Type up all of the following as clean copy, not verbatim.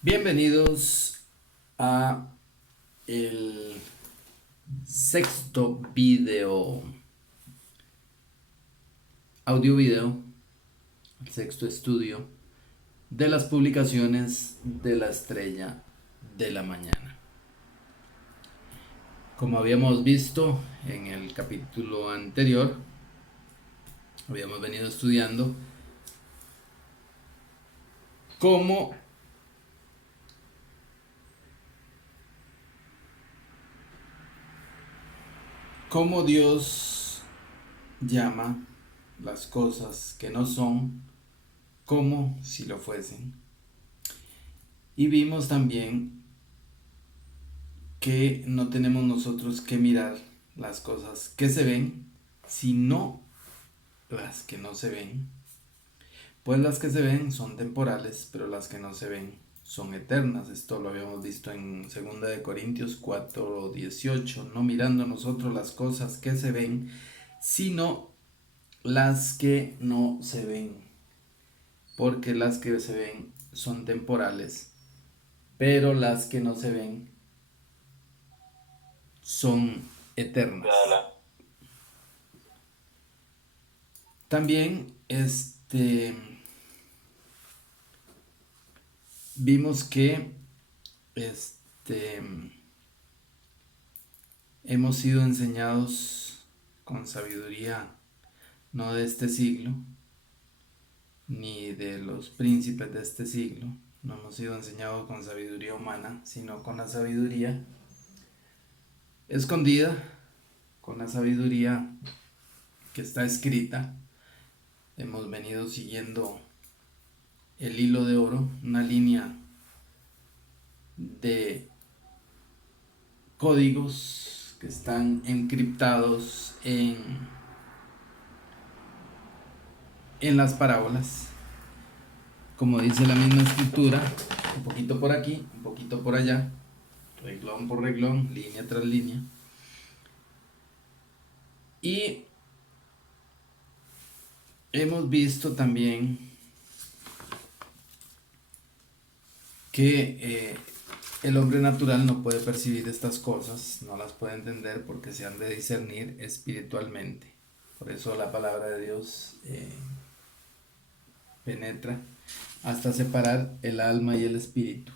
Bienvenidos a el sexto video, audio video, el sexto estudio de las publicaciones de la Estrella de la Mañana. Como habíamos visto en el capítulo anterior, habíamos venido estudiando cómo Dios llama las cosas que no son como si lo fuesen. Y vimos también que no tenemos nosotros que mirar las cosas que se ven, sino las que no se ven. Pues las que se ven son temporales, pero las que no se ven son eternas. Esto lo habíamos visto en 2 Corintios 4:18. No mirando nosotros las cosas que se ven, sino las que no se ven. Porque las que se ven son temporales, pero las que no se ven son eternas. También vimos que hemos sido enseñados con sabiduría no de este siglo, ni de los príncipes de este siglo. No hemos sido enseñados con sabiduría humana, sino con la sabiduría escondida, con la sabiduría que está escrita. Hemos venido siguiendo el hilo de oro, una línea de códigos que están encriptados en las parábolas, como dice la misma escritura, un poquito por aquí, un poquito por allá, reglón por reglón, línea tras línea. Y hemos visto también que el hombre natural no puede percibir estas cosas, no las puede entender porque se han de discernir espiritualmente. Por eso la palabra de Dios penetra hasta separar el alma y el espíritu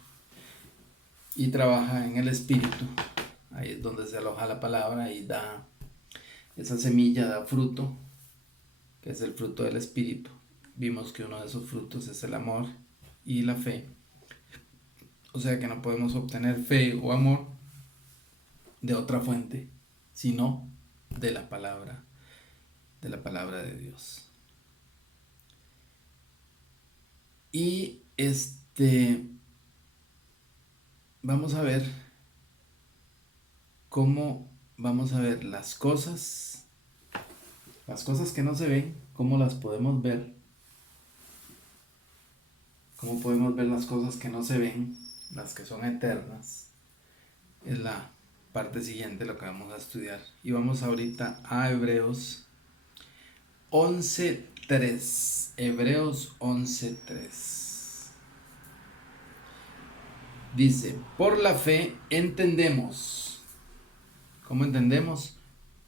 y trabaja en el espíritu. Ahí es donde se aloja la palabra y da esa semilla, da fruto, que es el fruto del espíritu. Vimos que uno de esos frutos es el amor y la fe. O sea que no podemos obtener fe o amor de otra fuente, sino de la palabra de Dios. Y vamos a ver cómo vamos a ver las cosas que no se ven, cómo las podemos ver, cómo podemos ver las cosas que no se ven, las que son eternas. Es la parte siguiente lo que vamos a estudiar. Y vamos ahorita a Hebreos 11:3. Hebreos 11:3. Dice, por la fe entendemos. ¿Cómo entendemos?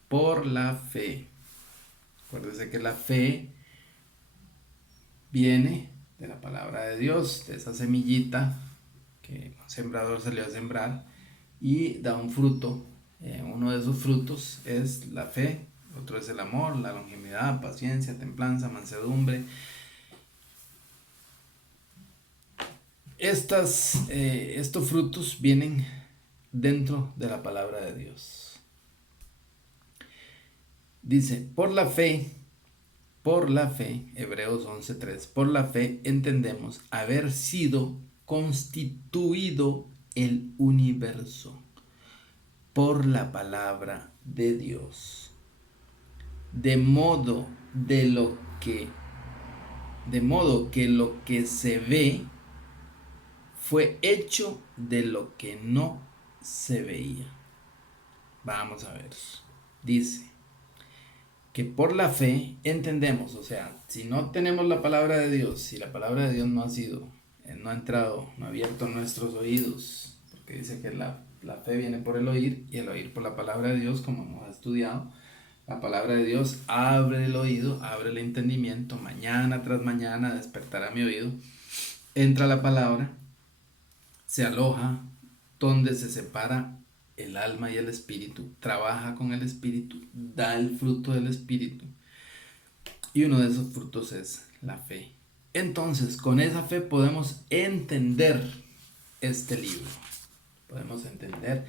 Por la fe. Acuérdense que la fe viene de la palabra de Dios, de esa semillita que un sembrador salió a sembrar y da un fruto. Uno de esos frutos es la fe, otro es el amor, la longanimidad, paciencia, templanza, mansedumbre. Estos frutos vienen dentro de la palabra de Dios. Dice, por la fe, Hebreos 11:3, por la fe entendemos haber sido constituido el universo por la palabra de Dios, de modo que lo que se ve fue hecho de lo que no se veía. Vamos a ver. Dice que por la fe entendemos, o sea, si no tenemos la palabra de Dios, si la palabra de Dios no ha sido no ha entrado, no ha abierto nuestros oídos, porque dice que la fe viene por el oír y el oír por la palabra de Dios, como hemos estudiado. La palabra de Dios abre el oído, abre el entendimiento. Mañana tras mañana despertará mi oído. Entra la palabra, se aloja donde se separa el alma y el espíritu, trabaja con el espíritu, da el fruto del espíritu. Y uno de esos frutos es la fe. Entonces, con esa fe podemos entender este libro. Podemos entender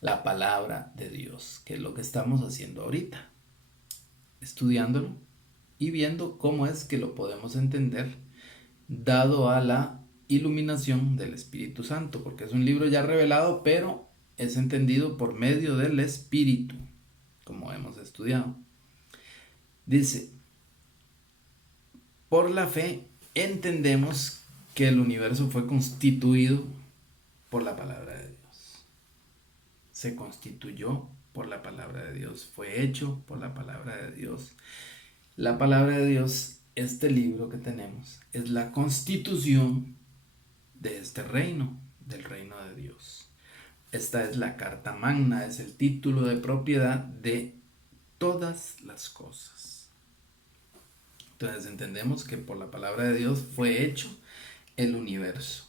la palabra de Dios, que es lo que estamos haciendo ahorita. Estudiándolo y viendo cómo es que lo podemos entender dado a la iluminación del Espíritu Santo, porque es un libro ya revelado, pero es entendido por medio del Espíritu, como hemos estudiado. Dice, por la fe entendemos que el universo fue constituido por la palabra de Dios. Se constituyó por la palabra de Dios, fue hecho por la palabra de Dios. La palabra de Dios, este libro que tenemos, es la constitución de este reino, del reino de Dios. Esta es la carta magna, es el título de propiedad de todas las cosas. Entonces entendemos que por la palabra de Dios fue hecho el universo.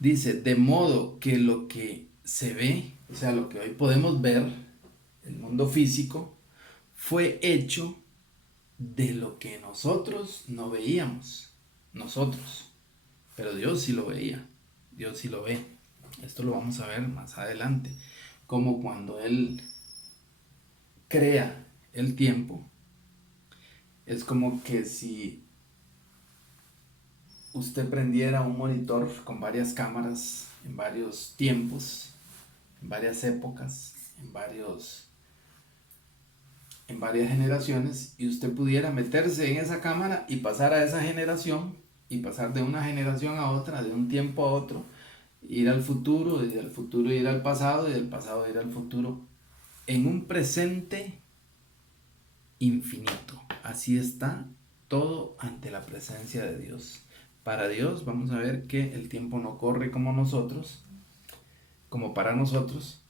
Dice, de modo que lo que se ve, o sea, lo que hoy podemos ver, el mundo físico, fue hecho de lo que nosotros no veíamos. Nosotros. Pero Dios sí lo veía. Dios sí lo ve. Esto lo vamos a ver más adelante. Como cuando Él crea el tiempo, es como que si usted prendiera un monitor con varias cámaras en varios tiempos, en varias épocas, en varias generaciones, y usted pudiera meterse en esa cámara y pasar a esa generación y pasar de una generación a otra, de un tiempo a otro, ir al futuro, y del futuro ir al pasado, y del pasado ir al futuro, en un presente infinito. Así está todo ante la presencia de Dios. Para Dios vamos a ver que el tiempo no corre como nosotros, como para nosotros,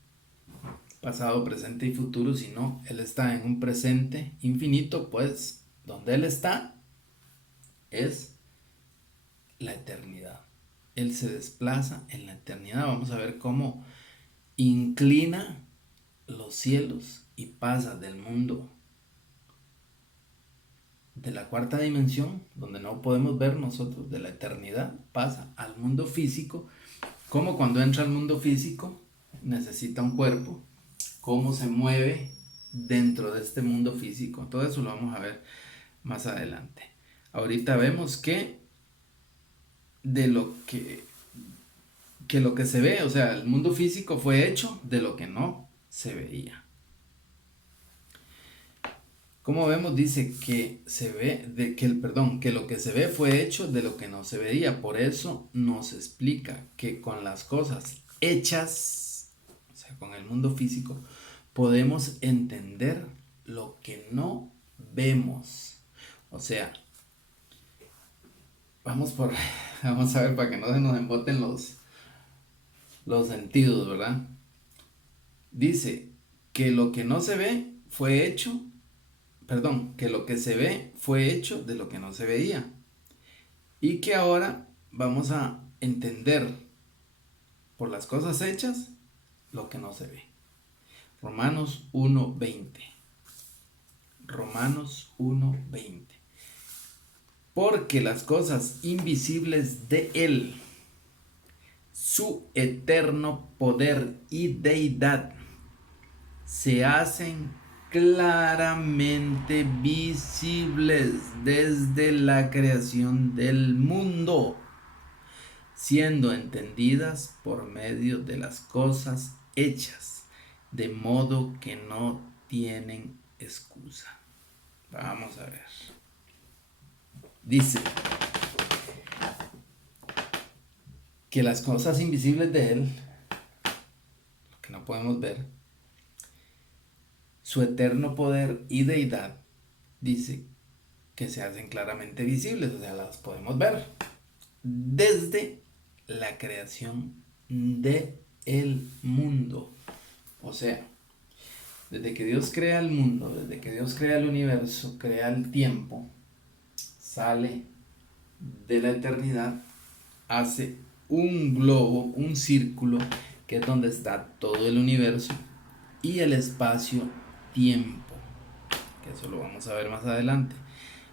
pasado, presente y futuro, sino Él está en un presente infinito, pues donde Él está es la eternidad. Él se desplaza en la eternidad. Vamos a ver cómo inclina los cielos y pasa del mundo de la cuarta dimensión, donde no podemos ver nosotros, de la eternidad, pasa al mundo físico. Como cuando entra al mundo físico necesita un cuerpo, cómo se mueve dentro de este mundo físico. Todo eso lo vamos a ver más adelante. Ahorita vemos que de lo que lo que se ve, o sea, el mundo físico fue hecho de lo que no se veía. Como vemos, dice que que lo que se ve fue hecho de lo que no se veía. Por eso nos explica que con las cosas hechas, o sea, con el mundo físico, podemos entender lo que no vemos. O sea, vamos a ver para que no se nos emboten los sentidos, ¿verdad? Dice que lo que no se ve fue hecho, que lo que se ve fue hecho de lo que no se veía. Y que ahora vamos a entender por las cosas hechas lo que no se ve. Romanos 1:20. Romanos 1:20. Porque las cosas invisibles de Él, su eterno poder y deidad, se hacen claramente visibles desde la creación del mundo, siendo entendidas por medio de las cosas hechas, de modo que no tienen excusa. Vamos a ver. Dice que las cosas invisibles de Él, lo que no podemos ver, su eterno poder y deidad, dice que se hacen claramente visibles, o sea, las podemos ver desde la creación de el mundo. O sea, desde que Dios crea el mundo, desde que Dios crea el universo, crea el tiempo, sale de la eternidad, hace un globo, un círculo, que es donde está todo el universo y el espacio-tiempo, que eso lo vamos a ver más adelante.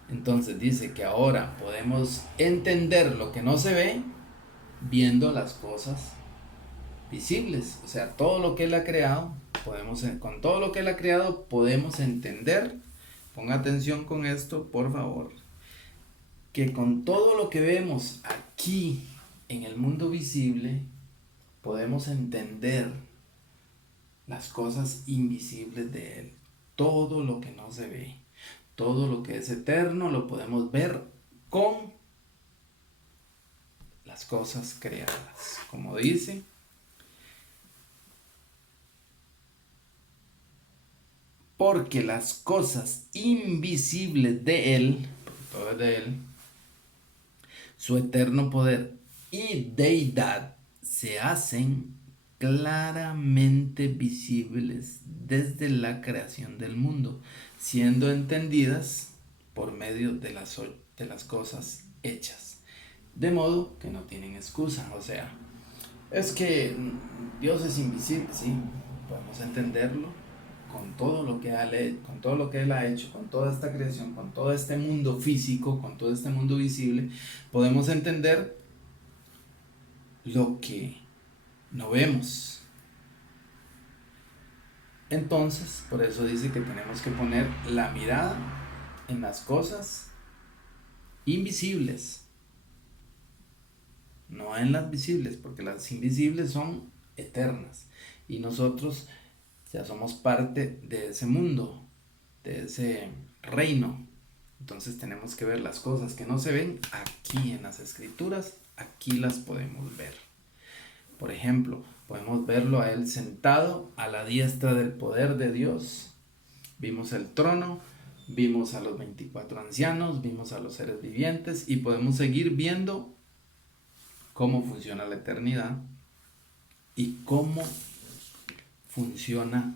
Entonces dice que ahora podemos entender lo que no se ve viendo las cosas visibles. O sea, todo lo que Él ha creado, con todo lo que Él ha creado podemos entender, ponga atención con esto, por favor, que con todo lo que vemos aquí en el mundo visible, podemos entender las cosas invisibles de Él. Todo lo que no se ve, todo lo que es eterno, lo podemos ver con las cosas creadas. Como dice, porque las cosas invisibles de Él, porque todo es de Él, su eterno poder y deidad se hacen claramente visibles desde la creación del mundo, siendo entendidas por medio de las cosas hechas. De modo que no tienen excusa. O sea, es que Dios es invisible, sí, podemos entenderlo con todo lo que con todo lo que Él ha hecho, con toda esta creación, con todo este mundo físico, con todo este mundo visible, podemos entender lo que no vemos. Entonces, por eso dice que tenemos que poner la mirada en las cosas invisibles, no en las visibles, porque las invisibles son eternas y nosotros ya somos parte de ese mundo, de ese reino. Entonces tenemos que ver las cosas que no se ven aquí en las escrituras, aquí las podemos ver. Por ejemplo, podemos verlo a Él sentado a la diestra del poder de Dios. Vimos el trono, vimos a los 24 ancianos, vimos a los seres vivientes y podemos seguir viendo cómo funciona la eternidad y cómo funciona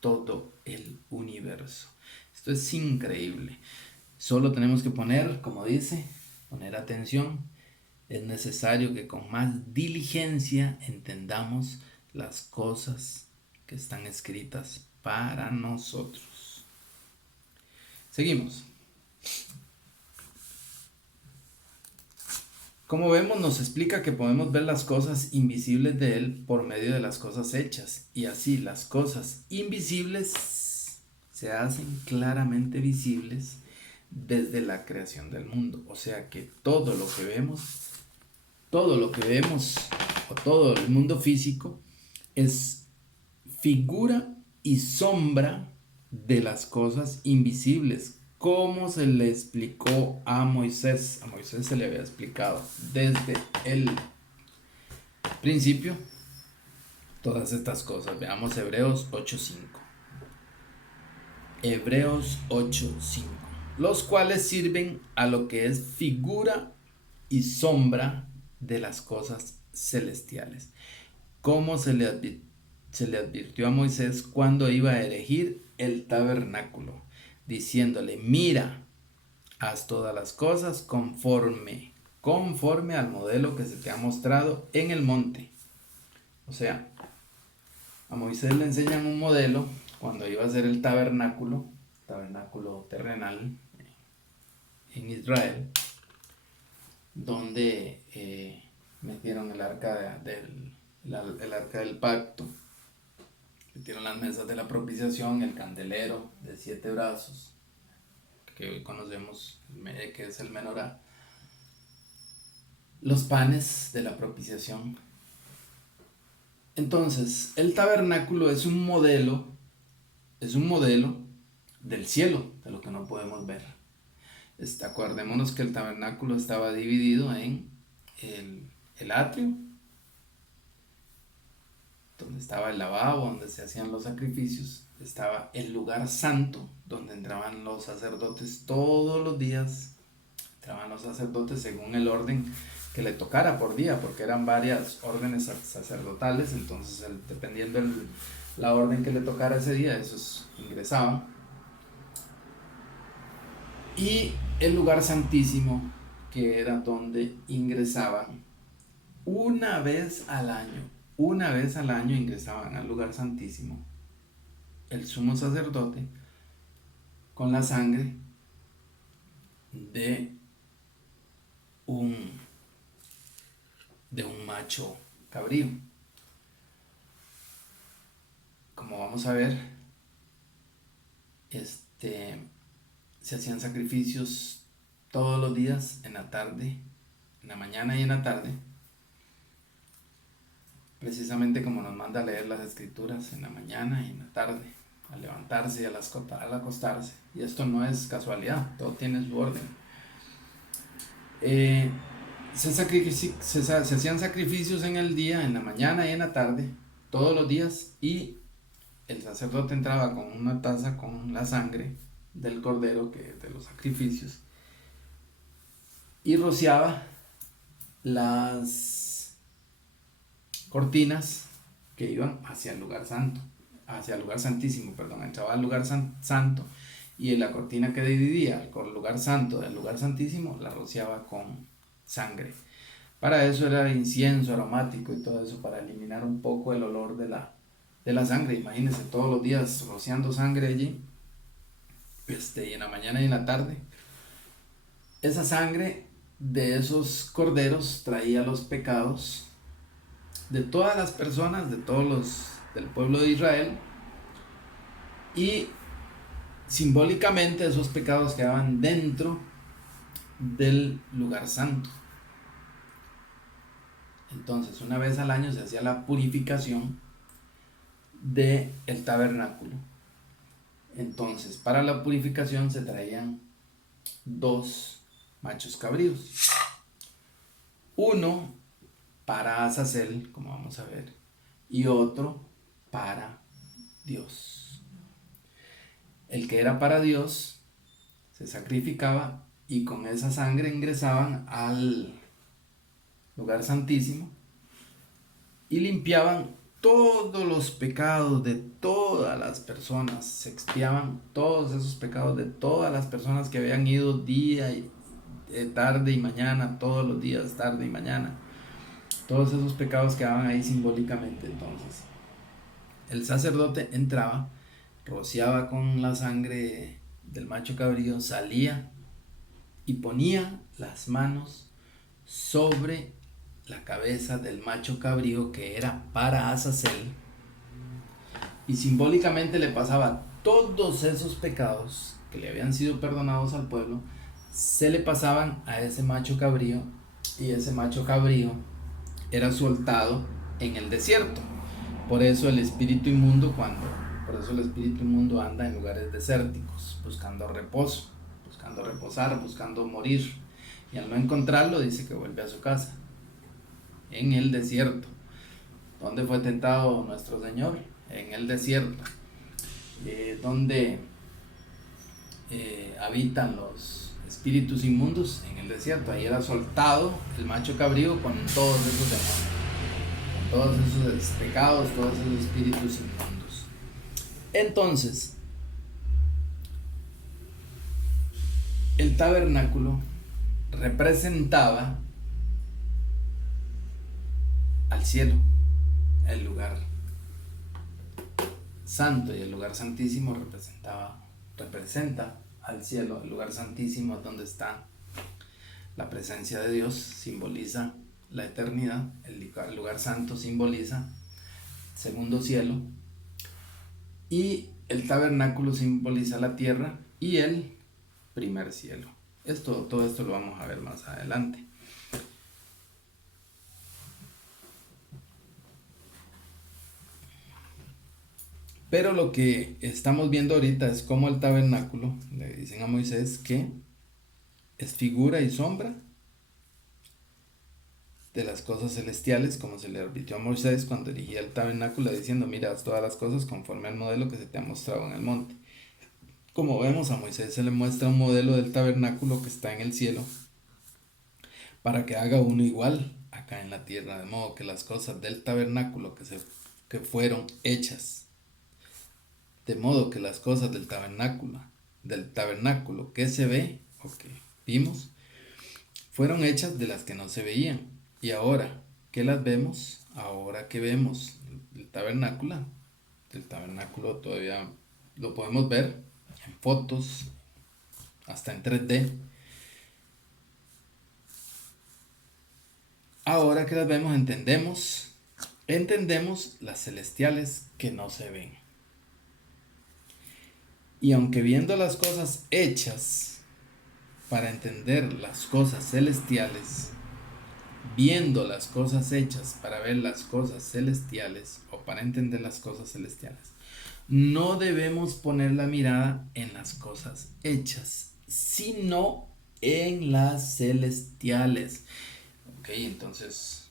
todo el universo. Esto es increíble. Solo tenemos que poner, como dice, poner atención. Es necesario que con más diligencia entendamos las cosas que están escritas para nosotros. Seguimos. Como vemos, nos explica que podemos ver las cosas invisibles de Él por medio de las cosas hechas. Y así las cosas invisibles se hacen claramente visibles desde la creación del mundo. O sea que todo lo que vemos o todo el mundo físico es figura y sombra de las cosas invisibles, como se le explicó a Moisés. A Moisés se le había explicado desde el principio todas estas cosas. Veamos Hebreos 8:5. Hebreos 8:5. Los cuales sirven a lo que es figura y sombra de las cosas celestiales, como se le advirtió a Moisés cuando iba a erigir el tabernáculo, diciéndole: mira, haz todas las cosas conforme al modelo que se te ha mostrado en el monte. O sea, a Moisés le enseñan un modelo cuando iba a hacer el tabernáculo terrenal en Israel, donde metieron el arca del pacto, metieron las mesas de la propiciación, el candelero de 7 brazos, que hoy conocemos que es el menorá, los panes de la propiciación. Entonces, el tabernáculo es un modelo del cielo, de lo que no podemos ver. Acordémonos que el tabernáculo estaba dividido en el atrio, donde estaba el lavabo, donde se hacían los sacrificios. Estaba el lugar santo, donde entraban los sacerdotes todos los días. Entraban los sacerdotes según el orden que le tocara por día, porque eran varias órdenes sacerdotales, entonces dependiendo la orden que le tocara ese día, esos ingresaban. Y el lugar santísimo, que era donde ingresaban una vez al año ingresaban al lugar santísimo el sumo sacerdote con la sangre de un macho cabrío. Como vamos a ver, se hacían sacrificios todos los días, en la tarde, en la mañana y en la tarde, precisamente como nos manda a leer las escrituras, en la mañana y en la tarde, al levantarse y al acostarse. Y esto no es casualidad, todo tiene su orden. Se hacían sacrificios en el día, en la mañana y en la tarde, todos los días, y el sacerdote entraba con una taza con la sangre del cordero, de los sacrificios, y rociaba las cortinas que iban hacia el lugar santo, hacia el lugar santísimo, perdón, entraba al lugar santo, y la cortina que dividía el lugar santo del lugar santísimo la rociaba con sangre. Para eso era incienso aromático y todo eso, para eliminar un poco el olor de la sangre. Imagínense todos los días rociando sangre allí, y en la mañana y en la tarde. Esa sangre de esos corderos traía los pecados de todas las personas, de todos del pueblo de Israel, y simbólicamente esos pecados quedaban dentro del lugar santo. Entonces, una vez al año se hacía la purificación del tabernáculo. Entonces, para la purificación se traían 2 machos cabríos. Uno para Azazel, como vamos a ver, y otro para Dios. El que era para Dios se sacrificaba y con esa sangre ingresaban al lugar santísimo y limpiaban todos los pecados de todas las personas. Se expiaban todos esos pecados de todas las personas que habían ido día y tarde y mañana, todos los días, tarde y mañana. Todos esos pecados quedaban ahí simbólicamente. Entonces el sacerdote entraba, rociaba con la sangre del macho cabrío, salía y ponía las manos sobre la cabeza del macho cabrío, que era para Azazel, y simbólicamente le pasaba todos esos pecados que le habían sido perdonados al pueblo, se le pasaban a ese macho cabrío, y ese macho cabrío era soltado en el desierto. Por eso el espíritu inmundo anda en lugares desérticos, buscando reposo, buscando reposar, buscando morir, y al no encontrarlo dice que vuelve a su casa, en el desierto. ¿Dónde fue tentado nuestro Señor? En el desierto. ¿Dónde habitan los espíritus inmundos? En el desierto. Ahí era soltado el macho cabrío con todos esos demonios, con todos esos pecados, todos esos espíritus inmundos. Entonces, el tabernáculo representaba al cielo, el lugar santo, y el lugar santísimo representa al cielo. El lugar santísimo es donde está la presencia de Dios, simboliza la eternidad. El lugar santo simboliza segundo cielo, y el tabernáculo simboliza la tierra y el primer cielo. Todo esto lo vamos a ver más adelante. Pero lo que estamos viendo ahorita es cómo el tabernáculo, le dicen a Moisés que es figura y sombra de las cosas celestiales, como se le advirtió a Moisés cuando dirigía el tabernáculo, diciendo: mira, haz todas las cosas conforme al modelo que se te ha mostrado en el monte. Como vemos, a Moisés se le muestra un modelo del tabernáculo que está en el cielo, para que haga uno igual acá en la tierra, de modo que las cosas del tabernáculo que fueron hechas, de modo que las cosas del tabernáculo que se ve o que vimos, fueron hechas de las que no se veían. Y ahora que las vemos, ahora que vemos el tabernáculo todavía lo podemos ver en fotos, hasta en 3D. Ahora que las vemos, entendemos las celestiales que no se ven. Y aunque viendo las cosas hechas para entender las cosas celestiales, viendo las cosas hechas para ver las cosas celestiales o para entender las cosas celestiales, no debemos poner la mirada en las cosas hechas, sino en las celestiales. Ok, entonces,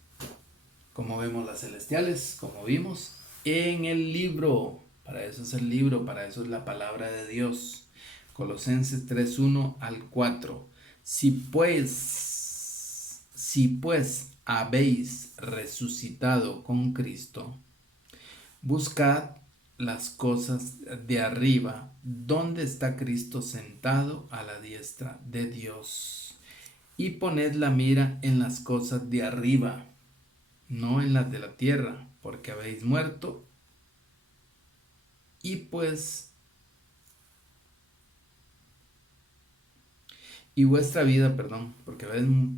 ¿cómo vemos las celestiales? Como vimos en el libro. Para eso es el libro, para eso es la palabra de Dios. Colosenses 3:1 al 4. Si pues habéis resucitado con Cristo, buscad las cosas de arriba, donde está Cristo sentado a la diestra de Dios. Y poned la mira en las cosas de arriba, no en las de la tierra, porque habéis muerto. Y vuestra vida, porque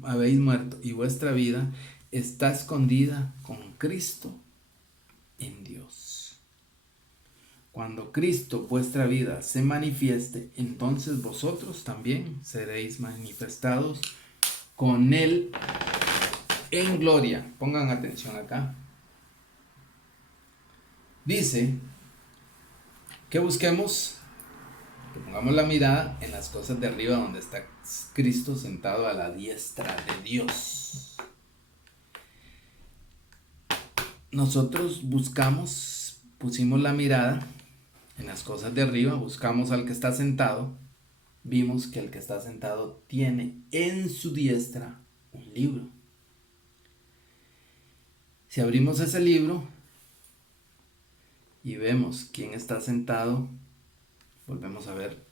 habéis muerto, y vuestra vida está escondida con Cristo en Dios. Cuando Cristo, vuestra vida, se manifieste, entonces vosotros también seréis manifestados con Él en gloria. Pongan atención acá. Dice que busquemos, que pongamos la mirada en las cosas de arriba, donde está Cristo sentado a la diestra de Dios. Nosotros pusimos la mirada en las cosas de arriba, buscamos al que está sentado, vimos que el que está sentado tiene en su diestra un libro. Si abrimos ese libro y vemos quién está sentado, volvemos a ver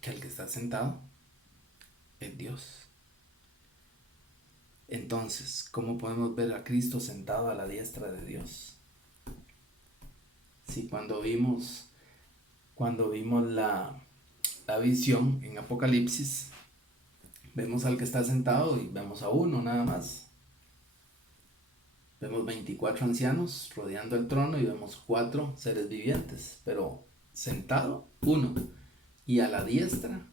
que el que está sentado es Dios. Entonces, ¿cómo podemos ver a Cristo sentado a la diestra de Dios? Si cuando vimos la visión en Apocalipsis, vemos al que está sentado y vemos a uno nada más. Vemos 24 ancianos rodeando el trono y vemos 4 seres vivientes, pero sentado uno. Y a la diestra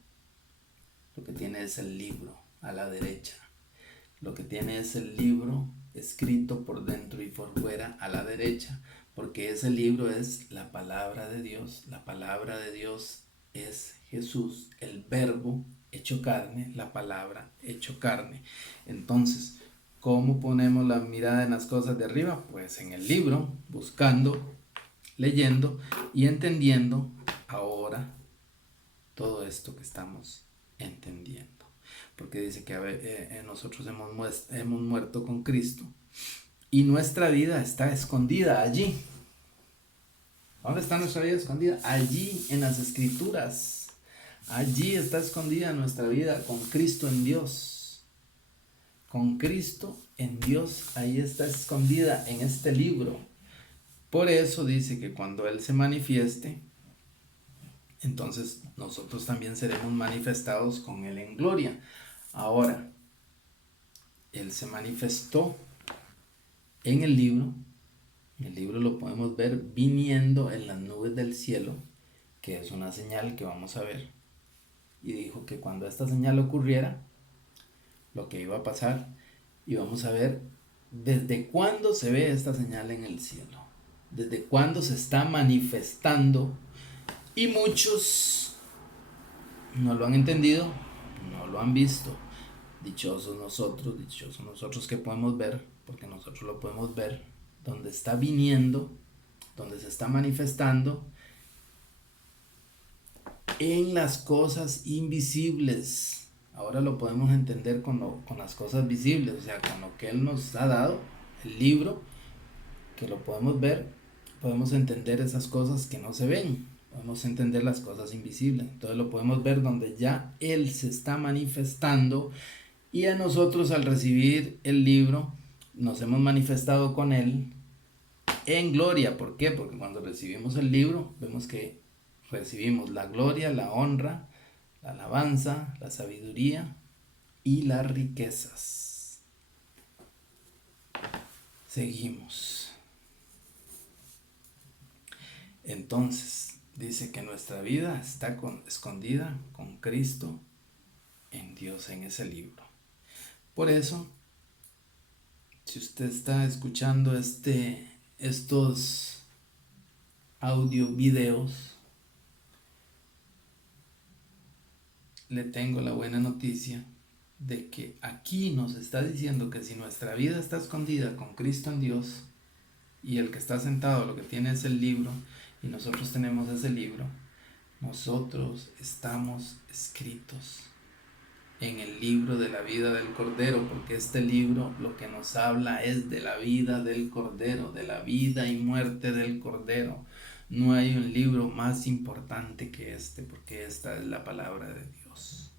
lo que tiene es el libro, a la derecha. Lo que tiene es el libro escrito por dentro y por fuera a la derecha, porque ese libro es la palabra de Dios. La palabra de Dios es Jesús, el verbo hecho carne, la palabra hecho carne. Entonces, ¿cómo ponemos la mirada en las cosas de arriba? Pues en el libro, buscando, leyendo y entendiendo ahora todo esto que estamos entendiendo. Porque dice que nosotros hemos muerto con Cristo y nuestra vida está escondida allí. ¿Dónde está nuestra vida escondida? Allí en las Escrituras. Allí está escondida nuestra vida con Cristo en Dios. Con Cristo en Dios, ahí está escondida en este libro. Por eso dice que cuando Él se manifieste, entonces nosotros también seremos manifestados con Él en gloria. Ahora, Él se manifestó en el libro. En el libro lo podemos ver viniendo en las nubes del cielo, que es una señal que vamos a ver. Y dijo que cuando esta señal ocurriera, lo que iba a pasar, íbamos a ver desde cuándo se ve esta señal en el cielo, desde cuándo se está manifestando. Y muchos no lo han entendido, no lo han visto. Dichosos nosotros que podemos ver, porque nosotros lo podemos ver, donde está viniendo, donde se está manifestando en las cosas invisibles. ahora lo podemos entender con las cosas visibles, o sea, con lo que Él nos ha dado, el libro, que lo podemos ver, podemos entender esas cosas que no se ven, podemos entender las cosas invisibles, entonces lo podemos ver donde ya Él se está manifestando y a nosotros al recibir el libro nos hemos manifestado con Él en gloria. ¿Por qué? Porque cuando recibimos el libro vemos que recibimos la gloria, la honra, la alabanza, la sabiduría y las riquezas. Seguimos. Entonces, dice que nuestra vida está escondida con Cristo en Dios, en ese libro. Por eso, si usted está escuchando estos audio videos, le tengo la buena noticia de que aquí nos está diciendo que si nuestra vida está escondida con Cristo en Dios, y el que está sentado lo que tiene es el libro, y nosotros tenemos ese libro, nosotros estamos escritos en el libro de la vida del Cordero, porque este libro lo que nos habla es de la vida del Cordero, de la vida y muerte del Cordero. No hay un libro más importante que este, porque esta es la palabra de Dios.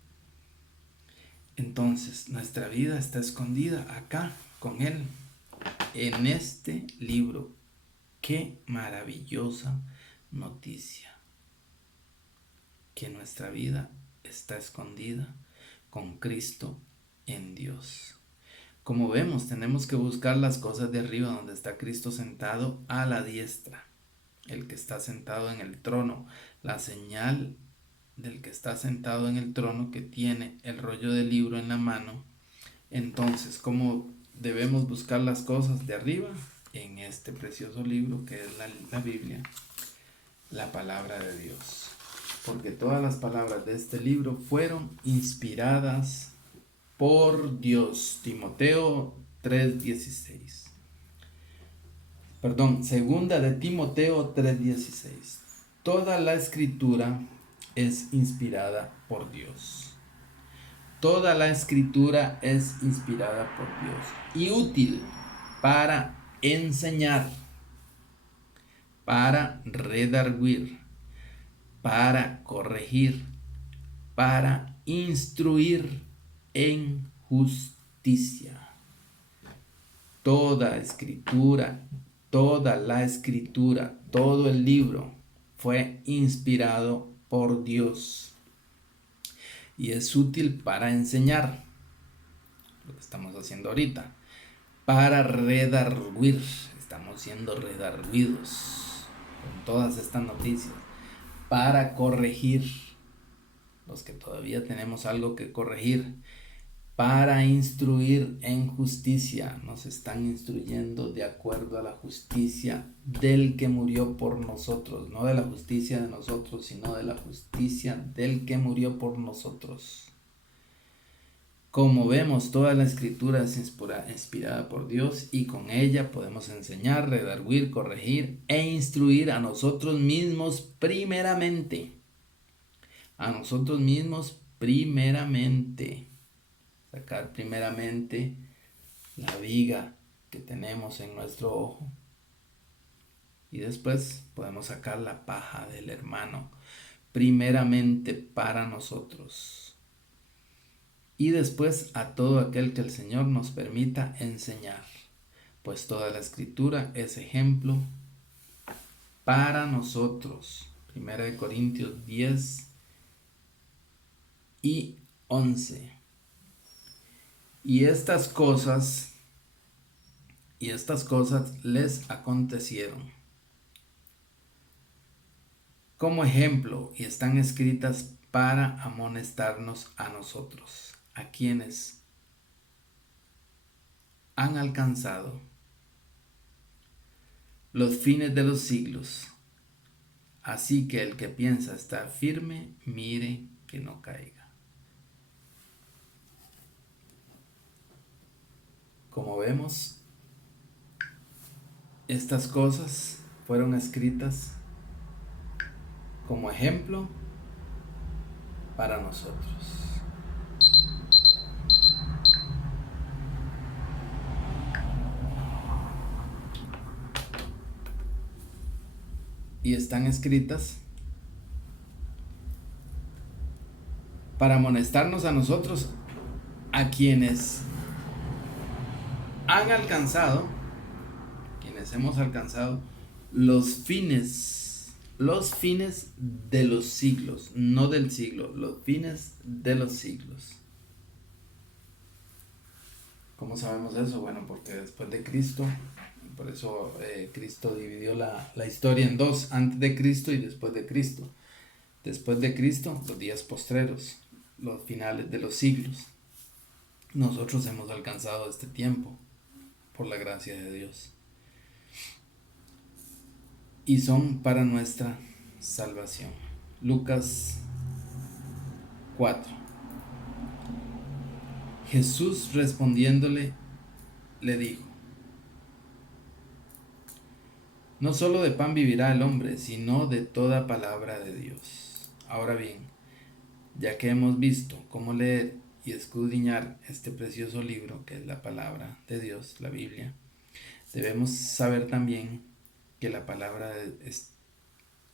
Entonces, nuestra vida está escondida acá con Él, en este libro. Qué maravillosa noticia, que nuestra vida está escondida con Cristo en Dios. Como vemos, tenemos que buscar las cosas de arriba, donde está Cristo sentado a la diestra, el que está sentado en el trono, la señal del que está sentado en el trono, que tiene el rollo del libro en la mano. Entonces, ¿cómo debemos buscar las cosas de arriba? En este precioso libro que es la Biblia, la palabra de Dios. Porque todas las palabras de este libro fueron inspiradas por Dios. Timoteo 3:16. Perdón, segunda de Timoteo 3:16. Toda la escritura es inspirada por Dios. Toda la escritura es inspirada por Dios y útil para enseñar, para redarguir, para corregir, para instruir en justicia. Toda escritura, toda la escritura, todo el libro fue inspirado por Dios y es útil para enseñar, lo que estamos haciendo ahorita, para redarguir, estamos siendo redarguidos con todas estas noticias, para corregir, los que todavía tenemos algo que corregir, para instruir en justicia, nos están instruyendo de acuerdo a la justicia del que murió por nosotros, no de la justicia de nosotros, sino de la justicia del que murió por nosotros. Como vemos, toda la escritura es inspirada por Dios y con ella podemos enseñar, redarguir, corregir e instruir a nosotros mismos primeramente. A nosotros mismos primeramente. Sacar primeramente la viga que tenemos en nuestro ojo. Y después podemos sacar la paja del hermano. Primeramente para nosotros. Y después a todo aquel que el Señor nos permita enseñar, pues toda la escritura es ejemplo para nosotros. 1 Corintios 10 y 11. Y estas cosas les acontecieron como ejemplo y están escritas para amonestarnos a nosotros, a quienes han alcanzado los fines de los siglos. Así que el que piensa estar firme, mire que no caiga. Como vemos, estas cosas fueron escritas como ejemplo para nosotros. y están escritas para amonestarnos a nosotros, a quienes han alcanzado, quienes hemos alcanzado los fines de los siglos, no del siglo, los fines de los siglos. ¿Cómo sabemos eso? Bueno, porque después de Cristo, por eso Cristo dividió la historia en dos, antes de Cristo y después de Cristo. Después de Cristo, los días postreros, los finales de los siglos. Nosotros hemos alcanzado este tiempo por la gracia de Dios. Y son para nuestra salvación. Lucas 4. Jesús respondiéndole le dijo: no solo de pan vivirá el hombre, sino de toda palabra de Dios. Ahora bien, ya que hemos visto cómo leer y escudriñar este precioso libro que es la palabra de Dios, la Biblia, debemos saber también que la palabra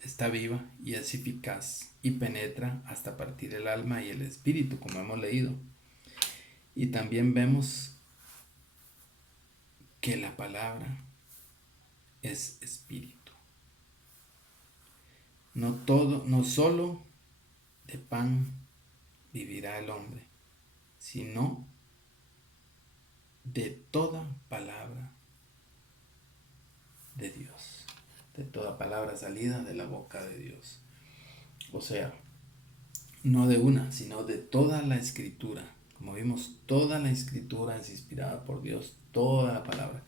está viva y es eficaz y penetra hasta partir el alma y el espíritu, como hemos leído. Y también vemos que la palabra es espíritu. No solo de pan vivirá el hombre, sino de toda palabra de Dios, de toda palabra salida de la boca de Dios. O sea, no de una, sino de toda la escritura. Como vimos, toda la escritura es inspirada por Dios, toda la palabra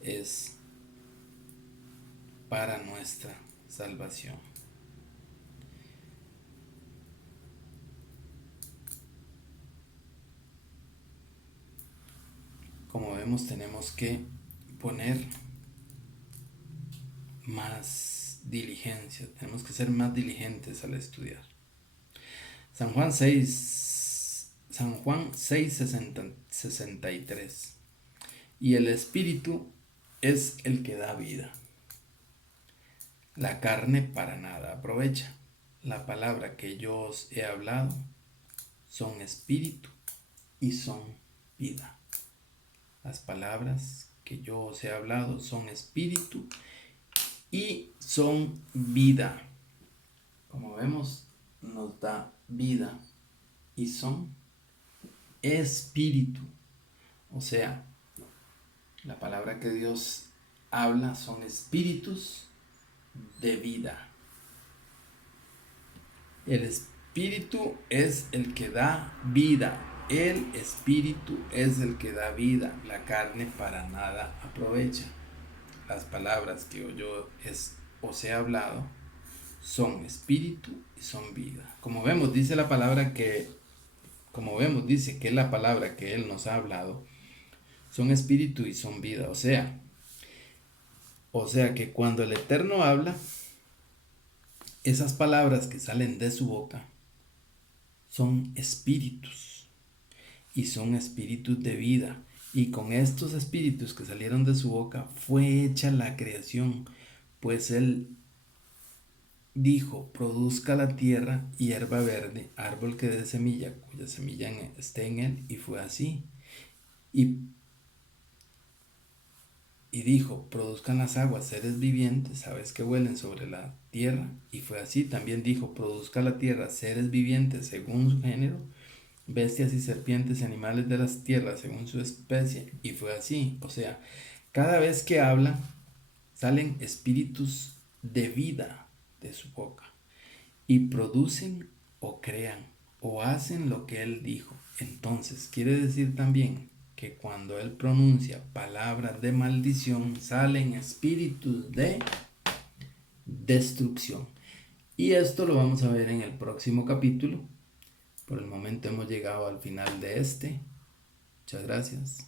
es para nuestra salvación. Como vemos, tenemos que poner más diligencia, tenemos que ser más diligentes al estudiar. San Juan 6:63. Y el espíritu es el que da vida. La carne para nada aprovecha. La palabra que yo os he hablado son espíritu y son vida. Las palabras que yo os he hablado son espíritu y son vida. Como vemos, nos da vida y son espíritu. O sea, la palabra que Dios habla son espíritus de vida. El espíritu es el que da vida. El espíritu es el que da vida. La carne para nada aprovecha. Las palabras que yo os he hablado son espíritu y son vida. Como vemos, dice la palabra que la palabra que Él nos ha hablado son espíritu y son vida. O sea que cuando el Eterno habla, esas palabras que salen de su boca son espíritus y son espíritus de vida. Y con estos espíritus que salieron de su boca fue hecha la creación, pues Él dijo: produzca la tierra hierba verde, árbol que dé semilla, cuya semilla esté en él, y fue así. Y dijo: produzcan las aguas seres vivientes, aves que vuelen sobre la tierra, y fue así. También dijo: produzca la tierra seres vivientes según su género, bestias y serpientes, animales de las tierras según su especie, y fue así. O sea, cada vez que habla, salen espíritus de vida de su boca y producen o crean o hacen lo que Él dijo. Entonces, quiere decir también que cuando Él pronuncia palabras de maldición, salen espíritus de destrucción. Y esto lo vamos a ver en el próximo capítulo. Por el momento hemos llegado al final de este. Muchas gracias.